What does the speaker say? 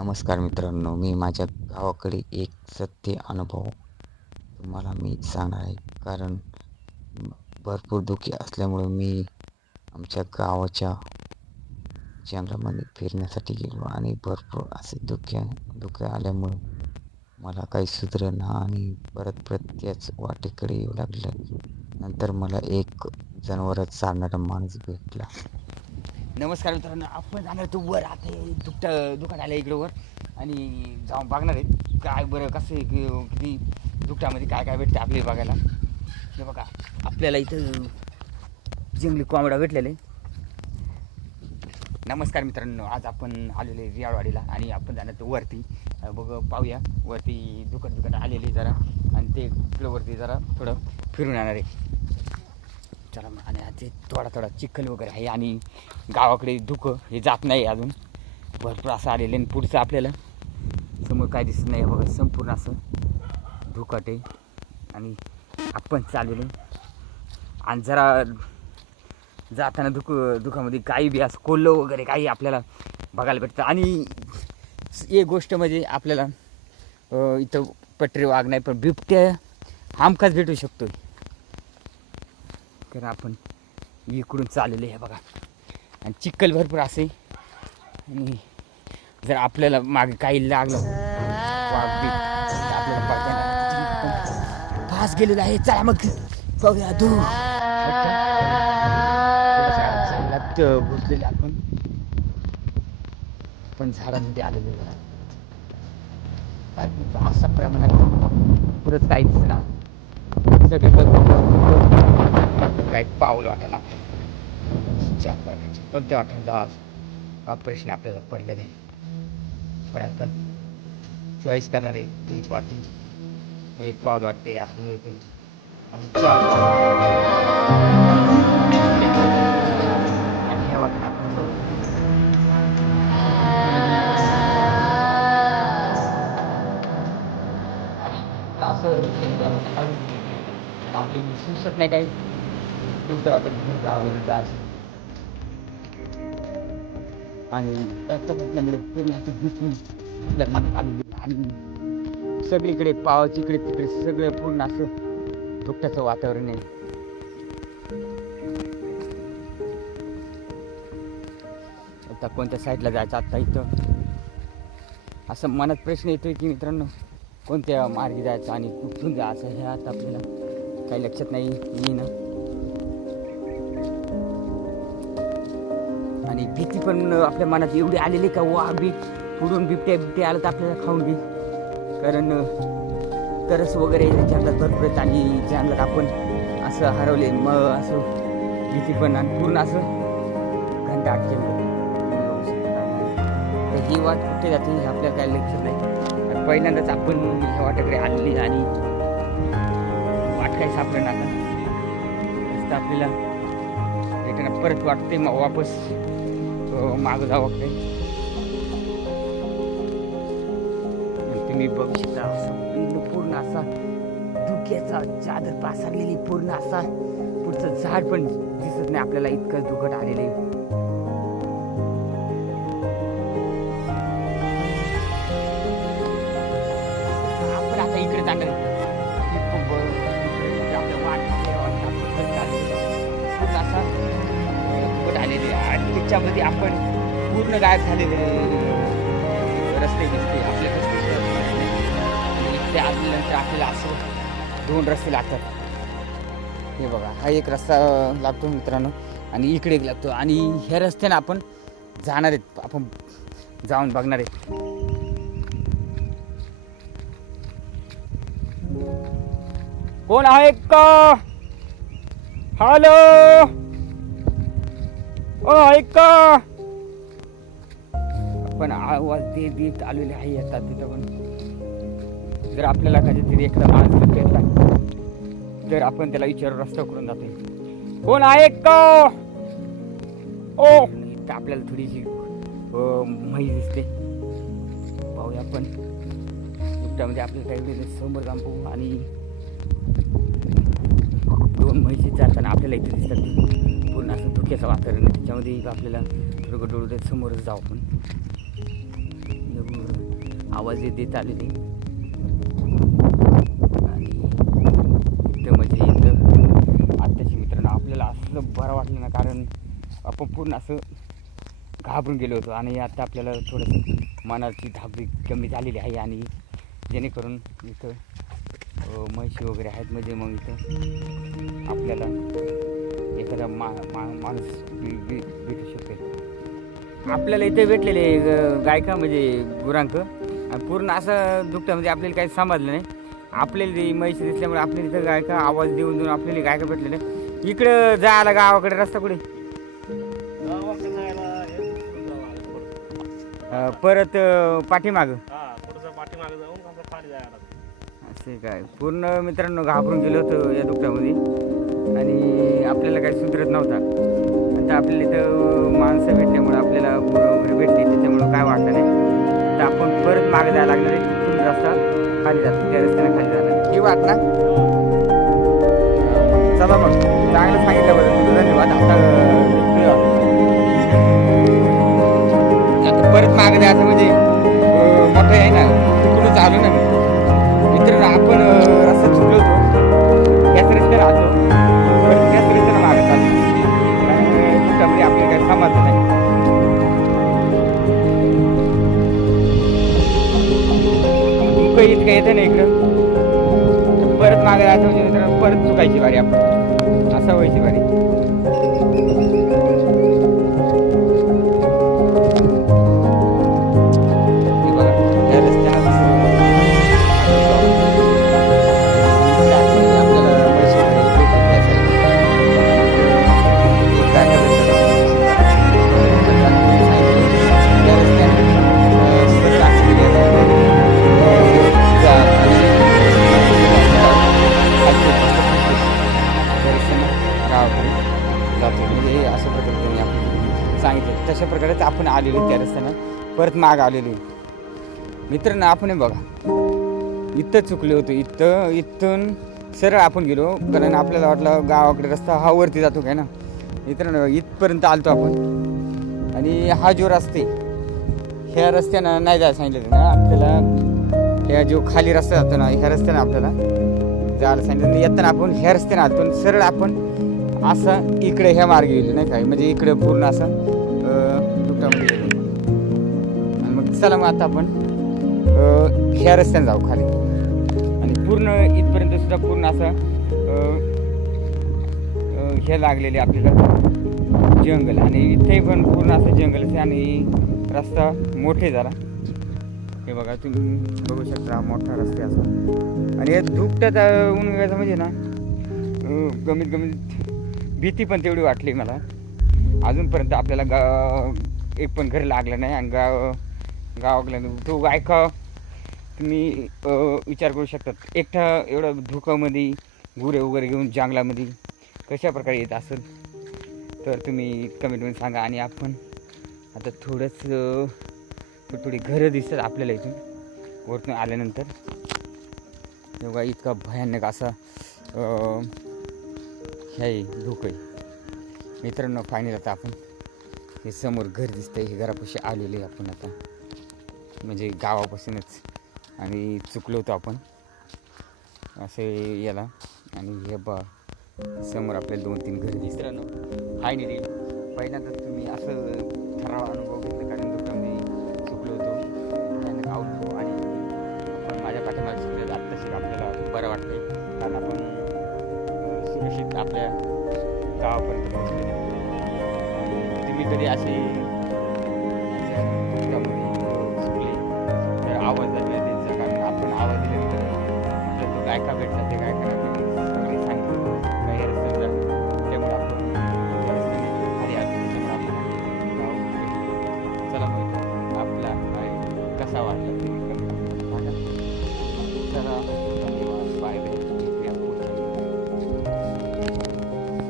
नमस्कार मित्रांनो मी माझ्या गावाकडे एक सत्य अनुभव तुम्हाला मी सांगणार आहे. कारण भरपूर दुःखी असल्यामुळं मी आमच्या गावाच्या जंगलामध्ये फिरण्यासाठी गेलो आणि भरपूर असे दुःख दुःख आल्यामुळं मला काही सुधरेना आणि परत परत त्याच वाटेकडे येऊ लागलं. नंतर मला एक जनावरात चालणारा माणूस भेटला. नमस्कार मित्रांनो आपण जाणार तो वर आता दुखट दुकान आलं इकडं वर. आणि जाऊन बघणार आहे काय बरं कसं आहे, किती दुकटामध्ये काय काय भेटतं आपल्याला बघायला. हे बघा आपल्याला इथं जंगली कोंबडा भेटलेले. नमस्कार मित्रांनो आज आपण आलेले रियाळवाडीला आणि आपण जाणार तो वरती. बघ पाहूया. वरती दुकान दुकान आलेली जरा आणि ते इकडं वरती जरा थोडं फिरून येणार आहे. चला मग. आणि ते थोडा थोडा चिखल वगैरे आहे आणि गावाकडे धुकं हे जात नाही अजून. भरपूर असं आलेलं आणि पुढचं आपल्याला समोर काय दिसत नाही बघा संपूर्ण असं धुकट आहे. आणि आपण चाललेलं. आणि जरा जाताना दुख दुखामध्ये काही बी असं कोल्लं वगैरे काही आपल्याला बघायला भेटतं. आणि एक गोष्ट म्हणजे आपल्याला इथं पटरी वाघ नाही पण बिबट्या हमखास भेटू शकतो तर आपण. इकडून चाललेलं आहे बघा. आणि चिखल भरपूर असे आणि जर आपल्याला मागे काही लागलं वाघ आपल्याला फास गेलेला आहे. चला मग. बघूया तू झाडात घुसलेले आपण. पण झाडामध्ये आलेले बघा. असा प्रमाणात पुरत काहीच ना सगळे काही पाऊल वाटायला पण प्रकारचे कोणत्या वाटायला ऑपरेशन आपल्याला पडलं नाही. पण आता चॉईस करणार आहे ती वाटते. एक पाऊल वाटते. आपलं तुमचं आता घेऊन जावं जायचं आणि आपल्या मनात आलेली आणि सगळीकडे पावस इकडे तिकडे सगळं पूर्ण असं धुकट्याचं वातावरण आहे. आता कोणत्या साईडला जायचं आत्ता इथं? असं मनात प्रश्न येतोय की मित्रांनो कोणत्या मार्गी जायचं आणि कुठून जायचं हे आता आपल्याला काही लक्षात नाही येईना. भीती पण आपल्या मनात एवढी आलेली का? वा बी पुढून बिबट्या बिबट्या आलं तर आपल्याला खाऊन घेईल कारण तरस वगैरे जंगलात भरपूर आहेत आणि जंगलात आपण असं हरवले मग असं भीती पण आणि पूर्ण असं घंटा केलं तर ही वाट कुठे जाते हे आपल्याला काही लक्षात नाही. तर पहिल्यांदाच आपण ह्या वाटाकडे आलेली आणि वाट काही सापडणार आता. आपल्याला रिटर्न परत वाटते मग वापस. मागं जावं लागते तुम्ही बघू शकता असं पूर्ण- पूर्ण असा धुक्याचा चादर पासरलेली पूर्ण असा पुढचं झाड पण दिसत नाही आपल्याला इतकं दुखट आलेलं आहे. त्याच्यामध्ये आपण पूर्ण गायब झालेले रस्ते दिसते. आपल्या आल्यानंतर आपल्याला असं दोन रस्ते लागतात. हे बघा हा एक रस्ता लागतो मित्रांनो. आणि इकडे एक लागतो. आणि ह्या रस्त्याने आपण जाणार आहेत. आपण जाऊन बघणार आहेत. कोण आहे का हॅलो ऐक. का पण आवाज ते देत आलेले आहे आता तिथं पण. जर आपल्याला कधीतरी एखादा माणूस भेटला तर. आपण त्याला विचारून रस्ता करून जातो कोण आहे का? ओ. आपल्याला थोडीशी माहिती म्हैस दिसते. पाहूया आपण. बिबट्यामध्ये म्हणजे आपल्याला काही वेगळे समोर जाऊन पाहू आणि दोन म्हैशी चालताना आपल्याला इथे दिसतात. पूर्ण असं धुक्याचं वातावरण आहे. त्याच्यामध्ये आपल्याला थोडं डोळं समोरच जाऊ आपण. आवाज येत देत आलेले. आणि इथं म्हणजे इथं आत्ताची मित्रांनो आपल्याला असं बरं वाटलं ना कारण आपण पूर्ण असं घाबरून गेलो होतो. आणि आता आपल्याला थोडंसं मनाची धाबी कमी झालेली आहे. आणि जेणेकरून इथं म्हशी वगैरे आहेत म्हणजे मग इथं आपल्याला एखादा मा मा माणूस भेटू शकते आपल्याला इथे भेटलेले ग- गायका म्हणजे गुरांक. आणि पूर्ण असं दुखतं म्हणजे आपल्याला काही समजलं नाही. आपल्याला म्हशी म्हैशी दिसल्यामुळे आपल्याला इथं गायका आवाज देऊन देऊन आपल्याला गायका भेटलेले. इकडं जायला गावाकडे रस्ता कुठे? अं, परत अं, पाठीमागं. असे काय. पूर्ण मित्रांनो घाबरून गेलो होतो या दुःखामध्ये आणि आपल्याला काही सुधरत नव्हता. आता आपल्याला इथं माणसं भेटल्यामुळे आपल्याला गुरं वगैरे भेटली त्याच्यामुळं काय वाटलं नाही. तर आपण परत मागे जायला लागणार आहे तिथून रस्ता खाली जातो. त्या रस्त्याने खाली जाणार. ही वाट ना? चला मग. चांगलं सांगितल्याबद्दल तुझं धन्यवाद. आता परत मागे जायचं म्हणजे आपण असं व्हायची वारी परत माग आलेली. मित्रांनो आपण बघा. इथं चुकले होतो. इथं इथून सरळ आपण गेलो. कारण आपल्याला वाटलं गावाकडे रस्ता हा वरती जातो काय ना? मित्रांनो इथपर्यंत आलतो आपण. आणि हा जो रस्ते ह्या रस्त्यानं नाही जायला सांगितलं ना आपल्याला ह्या जो खाली रस्ता जातो ना ह्या रस्त्यानं आपल्याला जायला सांगितलं. येताना आपण ह्या रस्त्यानं आलतो. सरळ आपण असं इकडे ह्या मार्गे गेलो नाही काय म्हणजे इकडे पूर्ण असं अं, चला मग आता आपण ह्या रस्त्याने जाऊ खाली. आणि पूर्ण इथपर्यंत सुद्धा पूर्ण असं हे लागलेले आपल्याला जंगल. आणि इथे पण पूर्ण असं जंगलच आहे आणि रस्ता मोठे झाला. हे बघा तुम्ही बघू शकता हा मोठा रस्ते असा. आणि या धुकट्यात ऊन म्हणजे ना कमीत कमी भीती पण तेवढी वाटली मला. अजूनपर्यंत आपल्याला गा एक पण घर लागलं नाही आणि गाव गावाकडल्या तो गायका तुम्ही विचार करू शकतात. एकटा एवढं धुकामध्ये गुरे वगैरे घेऊन जंगलामध्ये कशा प्रकारे येत असेल? तर तुम्ही कमेंटमध्ये सांगा आणि आपण आता थोडंच थोडी घरं दिसतात आपल्याला इथून. वरतून आल्यानंतर. तेव्हा इतका भयानक असा हे आहे धुकं आहे. मित्रांनो फायनल आता आपण. हे समोर घर दिसतंय हे घरापाशी आलेले आहे आपण आता. म्हणजे गावापासूनच. आणि चुकलो होतो आपण. असे याला. आणि हे बा समोर आपल्याला दोन तीन घर मित्रांनो फायनली पहिल्यांदा तुम्ही असं ठराव अनुभव घेतला कारण मी चुकलो होतो. भयानक आवडतो आणि आपण माझ्या पाठीमागे शिकले आत्ताशी आपल्याला बरं वाटते कारण आपण सुरक्षित आपल्या गावापर्यंत पोहोचलेले. तुम्ही कधी असे